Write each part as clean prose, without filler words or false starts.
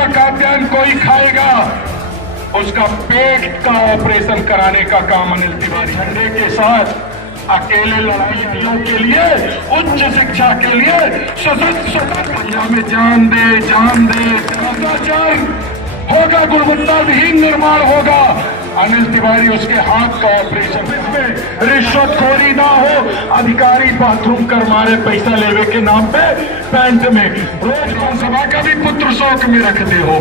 का खाद्यान्न कोई खाएगा उसका पेट का ऑपरेशन कराने का काम अनिल तिवारी झंडे के साथ अकेले लड़ाइयों के लिए, उच्च शिक्षा के लिए सशस्त्र पंजाब में जान दे भ्रष्टाचार होगा, गुणवत्ता विहीन निर्माण होगा। अनिल तिवारी उसके हाथ का ऑपरेशन, इसमें रिश्वतखोरी ना हो, अधिकारी बाथरूम कर मारे पैसा लेवे के नाम पे पैंट में। रोज विधानसभा का भी पुत्र शौक में रखते हो,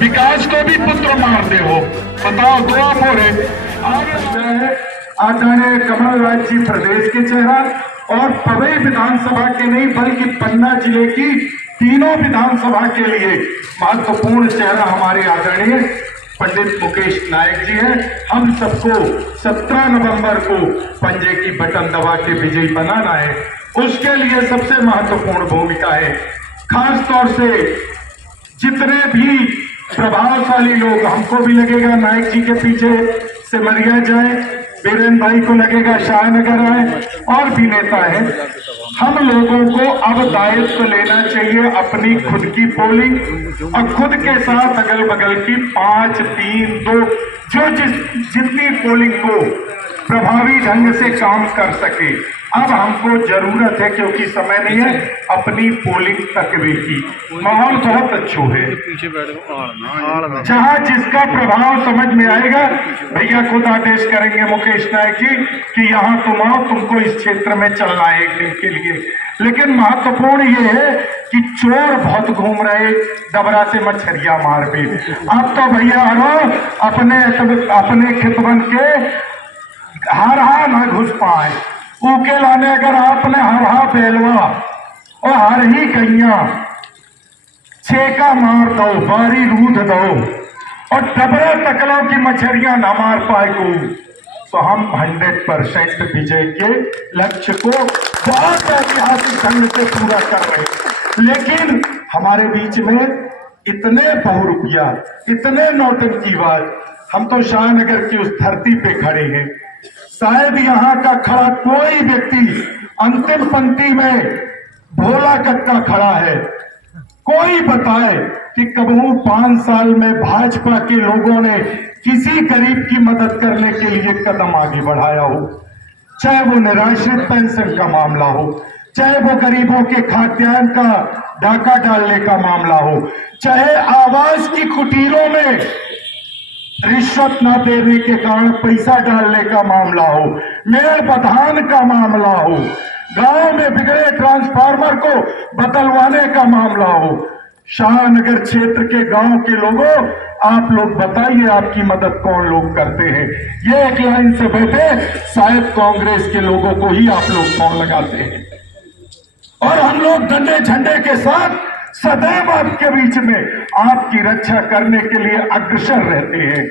विकास को भी पुत्र मारते हो, बताओ दुआ मोरे। आगे आदरणीय कमलनाथ जी प्रदेश के चेहरा और पवई विधानसभा के नहीं बल्कि पन्ना जिले की तीनों विधानसभा के लिए महत्वपूर्ण चेहरा हमारे आदरणीय पंडित मुकेश नायक जी हैं। हम सबको 17 नवंबर को पंजे की बटन दबा के विजयी बनाना है, उसके लिए सबसे महत्वपूर्ण भूमिका है। खास तौर से जितने भी प्रभावशाली लोग, हमको भी लगेगा नायक जी के पीछे सिमरिया जाए, वीरेंद्र भाई को लगेगा शाहनगर आए, और भी नेता हैं। हम लोगों को अब दायित्व लेना चाहिए अपनी खुद की पोलिंग और खुद के साथ अगल बगल की 5, 3, 2 जो जितनी पोलिंग को प्रभावी ढंग से काम कर सके। अब हमको जरूरत है, क्योंकि समय नहीं है, अपनी पोलिंग तकवे की। माहौल बहुत अच्छा है, जहां जिसका प्रभाव समझ में आएगा भैया खुद आदेश करेंगे मुकेश नायक जी कि यहाँ तुम आओ, तुमको इस क्षेत्र में चलना है एक दिन के लिए। लेकिन महत्वपूर्ण ये है कि चोर बहुत घूम रहे डबरा से मछरिया मार पे। अब तो भैया अपने खितवन के हर न घुस पाए, ऊके लाने अगर आपने हर बेलवा और हर ही कैया छेका मार दो, बारी रूद दो और डबरा तकलों की मछरियां ना मार पाए को, तो हम 100% विजय के लक्ष्य को बहुत ऐतिहासिक ढंग से पूरा कर रहे हैं। लेकिन हमारे बीच में इतने बहुरुपिया, इतने नौटंकीबाज, हम तो शाहनगर की उस धरती पे खड़े हैं। शायद यहाँ का खड़ा कोई व्यक्ति अंतिम पंक्ति में भोला कक्का खड़ा है, कोई बताए कि कबहू 5 साल में भाजपा के लोगों ने किसी गरीब की मदद करने के लिए कदम आगे बढ़ाया हो, चाहे वो निराश्रित पेंशन का मामला हो, चाहे वो गरीबों के खाद्यान्न का डाका डालने का मामला हो, चाहे आवास की कुटीरों में रिश्वत न देने के कारण पैसा डालने का मामला हो, मेयर प्रधान का मामला हो, गांव में बिगड़े ट्रांसफार्मर को बदलवाने का मामला हो। शाहनगर क्षेत्र के गांव के लोगों, आप लोग बताइए आपकी मदद कौन लोग करते हैं? ये एक लाइन से बैठे शायद कांग्रेस के लोगों को ही आप लोग फोन लगाते हैं, और हम लोग डंडे झंडे के साथ सदैव आपके बीच में आपकी रक्षा करने के लिए अग्रसर रहते हैं।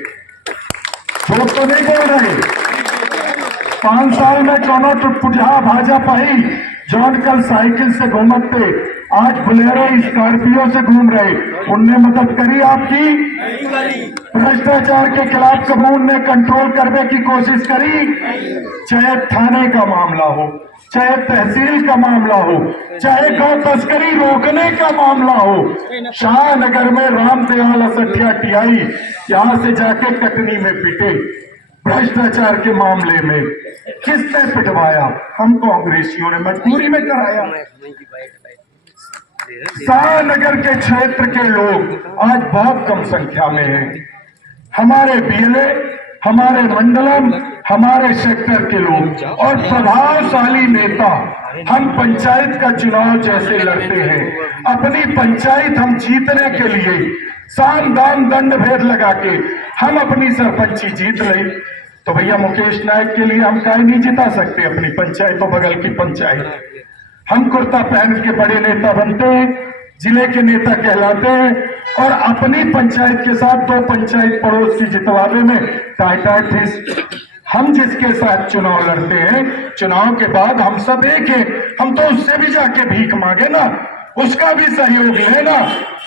झूठ तो नहीं बोल रहे। 5 साल में कोनो टुटपुटिया भाजपा ही जौन कल साइकिल से घूमत थे, आज बुलेरो स्कॉर्पियो से घूम रहे, उनने मदद करी आपकी? भ्रष्टाचार के खिलाफ कानून ने कंट्रोल करने की कोशिश करी? चाहे थाने का मामला हो, चाहे तहसील का मामला हो, चाहे गौ तस्करी रोकने का मामला हो, शाहनगर में रामदयाल असठिया टियाई यहां से जाके कटनी में पिटे भ्रष्टाचार के मामले में, किसने पिटवाया? हम कांग्रेसियों ने मजबूरी में कराया। शाहनगर के क्षेत्र के लोग आज बहुत कम संख्या में हैं। हमारे बीएलए, हमारे मंडलम, हमारे सेक्टर के लोग और प्रभावशाली नेता, हम पंचायत का चुनाव जैसे लड़ते हैं, अपनी पंचायत हम जीतने के लिए साम दाम दंड भेद लगा के हम अपनी सरपंची जीत रही, तो भैया मुकेश नायक के लिए हम काहे नहीं जिता सकते अपनी पंचायत? तो बगल की पंचायत हम कुर्ता पहन के बड़े नेता बनते हैं, जिले के नेता कहलाते हैं, और अपनी पंचायत के साथ 2 पंचायत पड़ोस की जितवाने में टाटा फिस। हम जिसके साथ चुनाव लड़ते हैं, चुनाव के बाद हम सब एक हैं, हम तो उससे भी जाके भीख मांगे ना, उसका भी सहयोग लेना।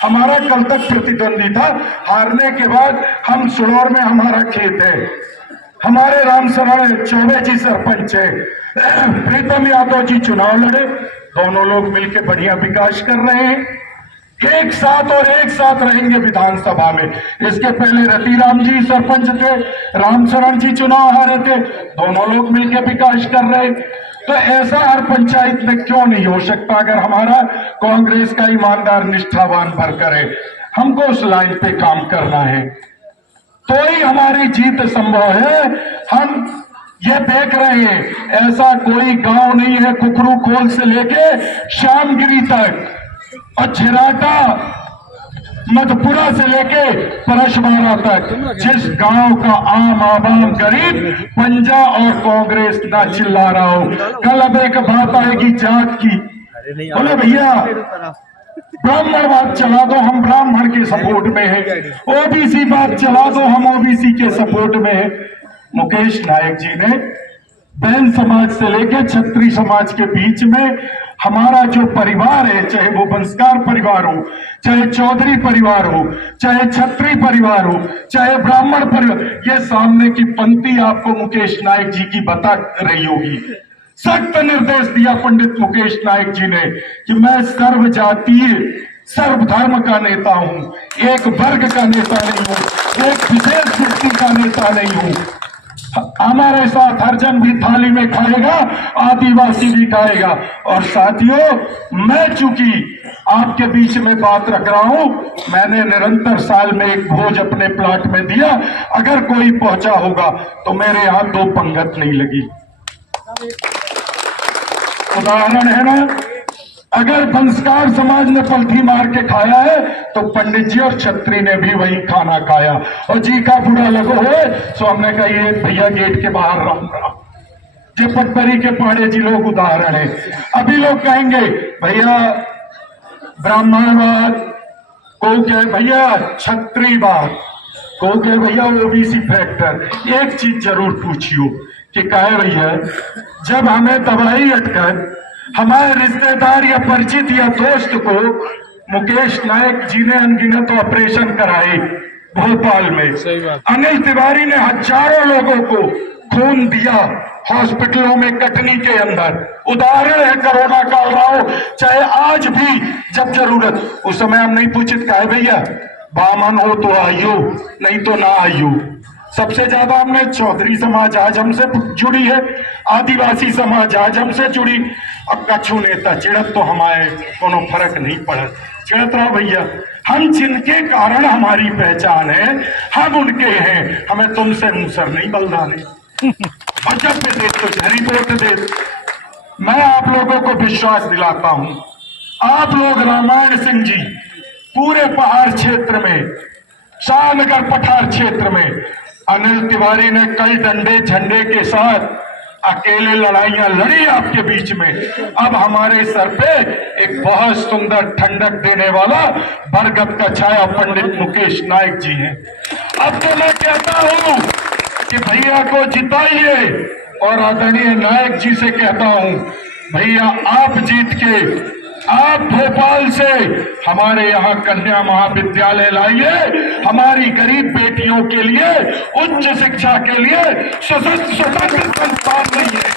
हमारा कल तक प्रतिद्वंदी था, हारने के बाद हम सुनौर में हमारा खेत है, हमारे रामसभा चौबे जी सरपंच है, प्रीतम यादव जी चुनाव लड़े, दोनों लोग मिलकर बढ़िया विकास कर रहे हैं। एक साथ और एक साथ रहेंगे विधानसभा में। इसके पहले रतिराम जी सरपंच थे, रामचरण जी चुनाव हारे थे, दोनों लोग मिलकर विकास कर रहे। तो ऐसा हर पंचायत में क्यों नहीं हो सकता अगर हमारा कांग्रेस का ईमानदार निष्ठावान वर्कर है। हमको उस लाइन पे काम करना है तो ही हमारी जीत संभव है। हम ये देख रहे हैं ऐसा कोई गांव नहीं है कुकरू खोल से लेके श्यामगिरी तक और छिराटा मधुपुरा से लेके परशवाड़ा तक जिस गांव का आम आवाम गरीब पंजा और कांग्रेस ना चिल्ला रहा हो। कल अब एक बात आएगी जात की, बोले भैया ब्राह्मण बात चला दो, हम ब्राह्मण के सपोर्ट में है। ओबीसी बात चला दो, हम ओबीसी के सपोर्ट में है। मुकेश नायक जी ने बैन समाज से लेकर छत्री समाज के बीच में हमारा जो परिवार है, चाहे वो वंशकार परिवार हो, चाहे चौधरी परिवार हो, चाहे छत्री परिवार हो, चाहे ब्राह्मण परिवार, ये सामने की पंक्ति आपको मुकेश नायक जी की बता रही होगी। सख्त निर्देश दिया पंडित मुकेश नायक जी ने कि मैं सर्व जातीय सर्व धर्म का नेता हूं, एक वर्ग का नेता नहीं हूं, एक विशेष व्यक्ति का नेता नहीं हूं। हमारे साथ हरिजन भी थाली में खाएगा, आदिवासी भी खाएगा। और साथियों मैं चूंकि आपके बीच में बात रख रहा हूं, मैंने निरंतर साल में एक भोज अपने प्लाट में दिया। अगर कोई पहुंचा होगा तो मेरे यहां 2 पंगत नहीं लगी। उदाहरण है ना, अगर वंशकार समाज ने पलथी मार के खाया है तो पंडित जी और छत्री ने भी वही खाना खाया। और जी का बुरा लगो है सो हमने कहा ये भैया गेट के बाहर राम राम। जो पटपरी के पहाड़े जी लोग उदाहरण है। अभी लोग कहेंगे भैया ब्राह्मणवाद, को कहे भैया छत्रीवाद, को कहे भैया ओबीसी फैक्टर। एक चीज जरूर पूछियो कि कहे भैया जब हमें दवाई अटकर हमारे रिश्तेदार या परिचित या दोस्त को मुकेश नायक जी ने अनगिनत ऑपरेशन कराए भोपाल में, अनिल तिवारी ने हजारों लोगों को खून दिया हॉस्पिटलों में कटनी के अंदर। उदाहरण है कोरोना काल रहा हो चाहे आज भी, जब जरूरत उस समय हम नहीं पूछित का है भैया बामन हो तो आइयो नहीं तो ना आइयो। सबसे ज्यादा हमने चौधरी समाज आज हमसे जुड़ी है, आदिवासी समाज आज हमसे जुड़ी। अब कछु नेता चिड़त तो हमारे कोनो फर्क नहीं पड़त, चिड़त रहो भैया। हम जिनके कारण हमारी पहचान है हम उनके हैं, हमें तुमसे मुसर नहीं बलदाने। और जब भी दे तो जहरी वोट दे। मैं आप लोगों को विश्वास दिलाता हूं, आप लोग रामायण सिंह जी पूरे पहाड़ क्षेत्र में, शाहनगर पठार क्षेत्र में अनिल तिवारी ने कई डंडे झंडे के साथ अकेले लड़ाइयां लड़ी आपके बीच में। अब हमारे सर पे एक बहुत सुंदर ठंडक देने वाला बरगद का छाया पंडित मुकेश नायक जी हैं। अब तो मैं कहता हूं कि भैया को जिताइए और आदरणीय नायक जी से कहता हूं भैया आप जीत के आप भोपाल से हमारे यहाँ कन्या महाविद्यालय लाइए, हमारी गरीब बेटियों के लिए उच्च शिक्षा के लिए स्वतंत्र संस्थान नहीं है।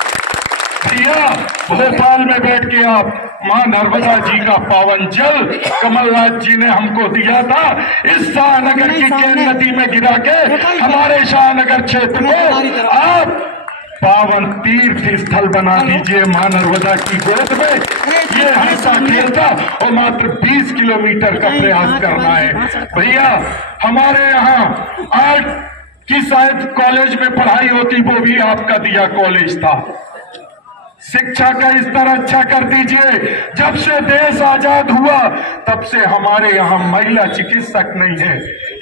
भैया भोपाल में बैठ के आप मां नर्मदा जी का पावन जल कमलनाथ जी ने हमको दिया था, इस शाहनगर की केन नदी में गिरा के हमारे शाहनगर क्षेत्र को आप पावन तीर्थ स्थल बना दीजिए मां नर्मदा की गोद में। ये हंसा खेलता और मात्र 20 किलोमीटर का प्रयास करना है। भैया हमारे यहाँ आर्ट की शायद कॉलेज में पढ़ाई होती, वो भी आपका दिया कॉलेज था। शिक्षा का स्तर अच्छा कर दीजिए। जब से देश आजाद हुआ तब से हमारे यहाँ महिला चिकित्सक नहीं है,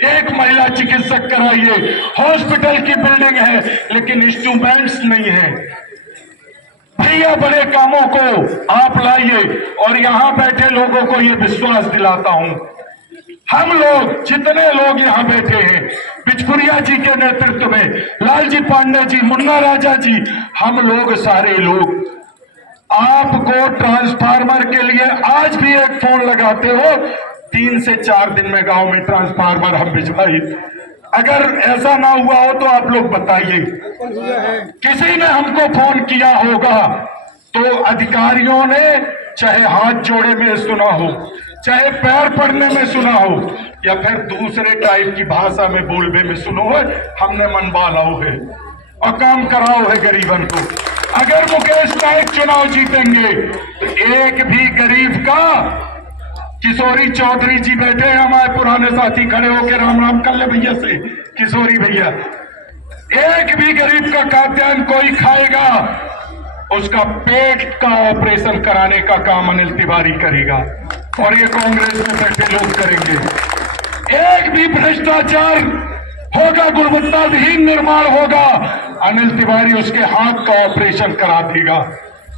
एक महिला चिकित्सक कराइए। हॉस्पिटल की बिल्डिंग है लेकिन इंस्ट्रूमेंट्स नहीं है। भैया बड़े कामों को आप लाइए और यहाँ बैठे लोगों को ये विश्वास दिलाता हूँ, हम लोग जितने लोग यहाँ बैठे हैं बिचपुरिया जी के नेतृत्व में, लालजी पांडे जी, मुन्ना राजा जी, हम लोग सारे लोग आपको ट्रांसफार्मर के लिए आज भी एक फोन लगाते हो, 3 से 4 दिन में गांव में ट्रांसफार्मर हम भिजवाए। अगर ऐसा ना हुआ हो तो आप लोग बताइए, किसी ने हमको फोन किया होगा तो अधिकारियों ने चाहे हाथ जोड़े में सुना हो, चाहे पैर पड़ने में सुना हो या फिर दूसरे टाइप की भाषा में बोलबे में सुनो है, हमने मनवा लाओ है और काम कराओ है गरीबन को। अगर मुकेश नायक चुनाव जीतेंगे तो एक भी गरीब का, किशोरी चौधरी जी बैठे हैं हमारे पुराने साथी, खड़े होकर राम राम कर ले भैया से, किशोरी भैया, एक भी गरीब का खाद्यान्न कोई खाएगा उसका पेट का ऑपरेशन कराने का काम अनिल तिवारी करेगा और ये कांग्रेस में बैठे लोग करेंगे। एक भी भ्रष्टाचार होगा, गुणवत्ताहीन निर्माण होगा, अनिल तिवारी उसके हाथ का ऑपरेशन करा देगा।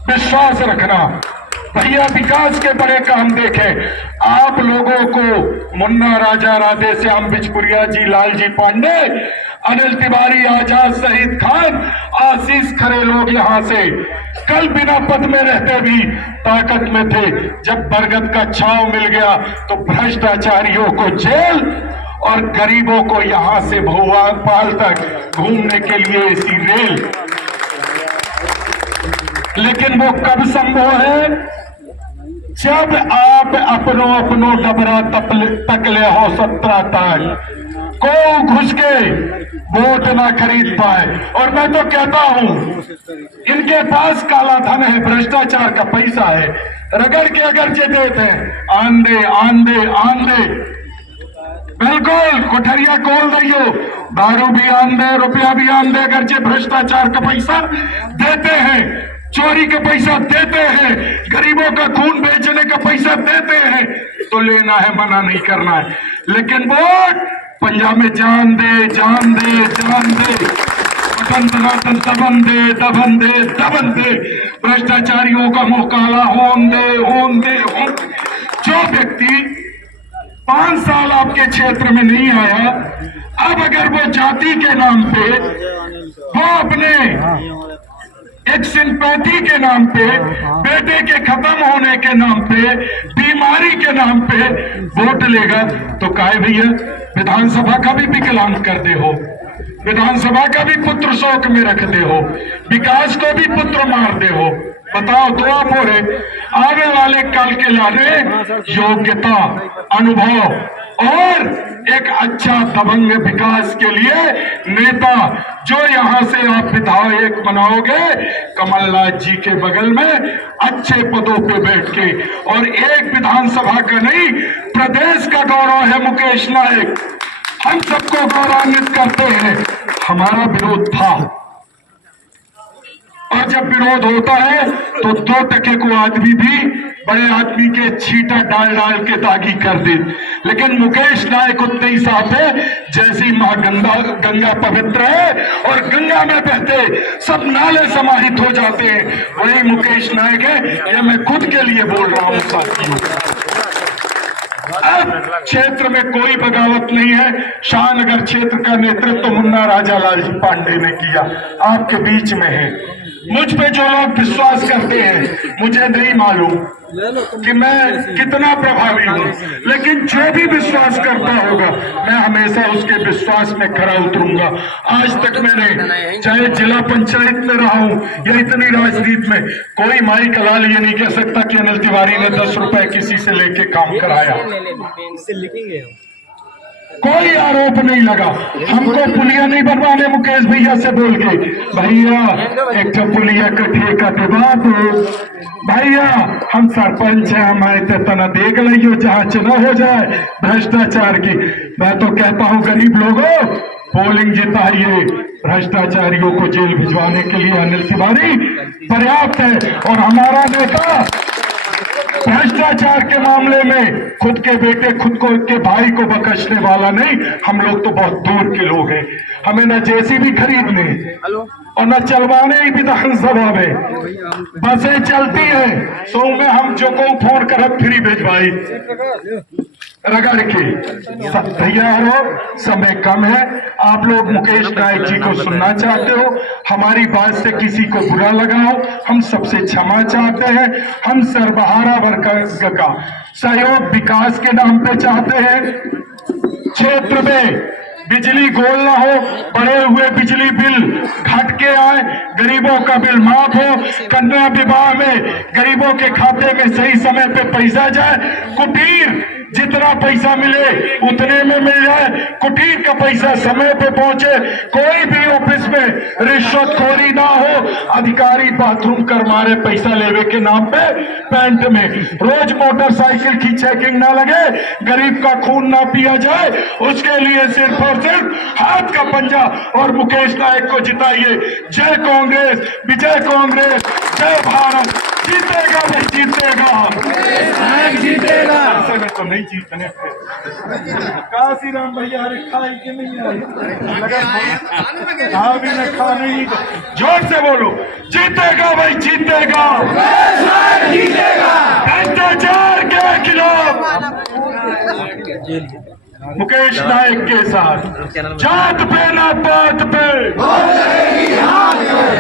विश्वास रखना भैया, विकास के बड़े काम देखे। आप लोगों को मुन्ना राजा, राधे श्याम बिचपुरिया जी, लालजी पांडे, अनिल तिवारी, आजाद, शहीद खान, आशीष खरे लोग यहां से कल बिना पद में रहते भी ताकत में थे। जब बरगद का छाव मिल गया तो भ्रष्टाचारियों को जेल और गरीबों को यहां से भोपाल तक घूमने के लिए ऐसी रेल। लेकिन वो कब संभव है? जब आप अपनो डबरा तकले हो 17 तक को घुस के वोट ना खरीद पाए। और मैं तो कहता हूं इनके पास काला धन है, भ्रष्टाचार का पैसा है, रगड़ के अगर जे देते हैं आंधे आंधे आंधे, बिल्कुल कोठरिया खोल दियो, दारू भी आंधे, रुपया भी आंधे, अगर जे भ्रष्टाचार का पैसा देते हैं, चोरी का पैसा देते हैं, गरीबों का खून बेचने का पैसा देते हैं, तो लेना है, मना नहीं करना है। लेकिन वोट पंजाब में जान दे जान दे जान दे, वतन दबन दे दबन दे दबन दे, भ्रष्टाचारियों का मुंह काला होन दे होन दे होन। जो व्यक्ति 5 साल आपके क्षेत्र में नहीं आया, अब अगर वो जाति के नाम पे, वो अपने एक सिंपैथी के नाम पे, बेटे के खत्म होने के नाम पे, बीमारी के नाम पे वोट लेगा, तो काहे भैया विधानसभा का भी विकलांग कर दे हो, विधानसभा का भी पुत्र शोक में रख दे हो, विकास को भी पुत्र मार दे हो। बताओ तो आप हो रहे आने वाले कल के लाने योग्यता, अनुभव और एक अच्छा दबंग विकास के लिए नेता, जो यहां से आप विधायक बनाओगे कमलनाथ जी के बगल में अच्छे पदों पे बैठ के, और एक विधानसभा का नहीं प्रदेश का गौरव है मुकेश नायक, हम सबको गौरवान्वित करते हैं। हमारा विरोध था, और जब विरोध होता है तो 2 टके को आदमी भी बड़े आदमी के छींटा डाल डाल के दागी कर दे। लेकिन मुकेश नायक उतने ही साफ है जैसी मां गंगा पवित्र है और गंगा में बहते सब नाले समाहित हो जाते हैं, वही मुकेश नायक है। ये मैं खुद के लिए बोल रहा हूं साथियों। अब क्षेत्र में कोई बगावत नहीं है, शाहनगर क्षेत्र का नेतृत्व मुन्ना राजा लालजी पांडे ने किया, आपके बीच में है। मुझ पे जो लोग विश्वास करते हैं, मुझे नहीं मालूम कि मैं कितना प्रभावी हूं, लेकिन जो भी विश्वास करता होगा मैं हमेशा उसके विश्वास में खरा उतरूंगा। आज तक मैंने चाहे जिला पंचायत में रहा हूं या इतनी राजनीति में, कोई माई कलाल ये नहीं कह सकता कि अनिल तिवारी ने 10 रुपए किसी से लेके काम कराया, कोई आरोप नहीं लगा। हमको पुलिया नहीं बनवाने मुकेश भैया से बोल के, भैया एक पुलिया का ठेका दिवा दो, भैया हम सरपंच हैं, हमारे तना देख लियो जांच न हो जाए भ्रष्टाचार की। मैं तो कहता हूं गरीब लोगों, पोलिंग जिताइए, भ्रष्टाचारियों को जेल भिजवाने के लिए अनिल तिवारी पर्याप्त है। और हमारा नेता भ्रष्टाचार के मामले में खुद के बेटे, खुद को के भाई को बख्शने वाला नहीं। हम लोग तो बहुत दूर के लोग हैं, हमें न जेसीबी खरीदने और न चलवाने ही विधानसभा में, बसें चलती हैं, सो में हम जो को फोन करब फ्री भेजवाई रगड़ के। तैयार हो, समय कम है। आप लोग मुकेश नायक जी को सुनना चाहते हो, हमारी बात से किसी को बुरा लगा हो, हम सबसे क्षमा चाहते हैं। हम सर्वहारा वर्ग का सहयोग विकास के नाम पे चाहते हैं। क्षेत्र में बिजली गोल ना हो, बढ़े हुए बिजली बिल घट के आए, गरीबों का बिल माफ हो, कन्या विवाह में गरीबों के खाते में सही समय पे पैसा जाए, कुटीर जितना पैसा मिले उतने में मिल जाए, कुटीर का पैसा समय पे पहुंचे, कोई भी ऑफिस में रिश्वतखोरी ना हो, अधिकारी बाथरूम कर मारे पैसा लेवे के नाम पे पैंट में, रोज मोटरसाइकिल की चेकिंग ना लगे, गरीब का खून ना पिया जाए, उसके लिए सिर्फ और सिर्फ हाथ का पंजा और मुकेश नायक को जिताइए। जय कांग्रेस, विजय कांग्रेस, जय भारत, जीतेगा भाई जीतेगा, जीतेगा। ऐसे में तो नहीं जीतने काशी राम भैया अरे खाई के नहीं आई, हाँ भी न खा नहीं, जोर से बोलो, जीतेगा भाई जीतेगा, जीतेगा भ्रष्टाचार के खिलाफ मुकेश नायक के साथ, जात पे ना पात पे,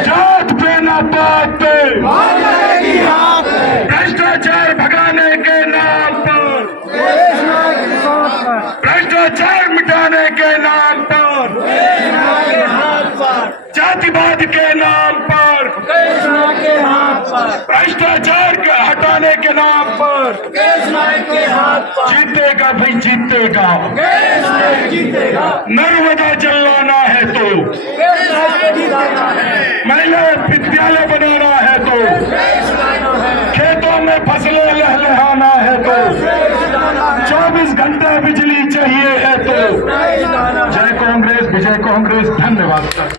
जात पे ना पात पे, भ्रष्टाचार भगाने के नाम पर, भ्रष्टाचार मिटाने के नाम पर, जातिवाद के नाम पर, भ्रष्टाचार के हटाने के नाम पर, जीतेगा भाई जीतेगा, नर्मदा जलाना है तो, महिला विद्यालय बनाना है तो, खेतों में फसलें लहलहाना है तो, 24 घंटे बिजली चाहिए है तो, जय कांग्रेस, विजय कांग्रेस, धन्यवाद।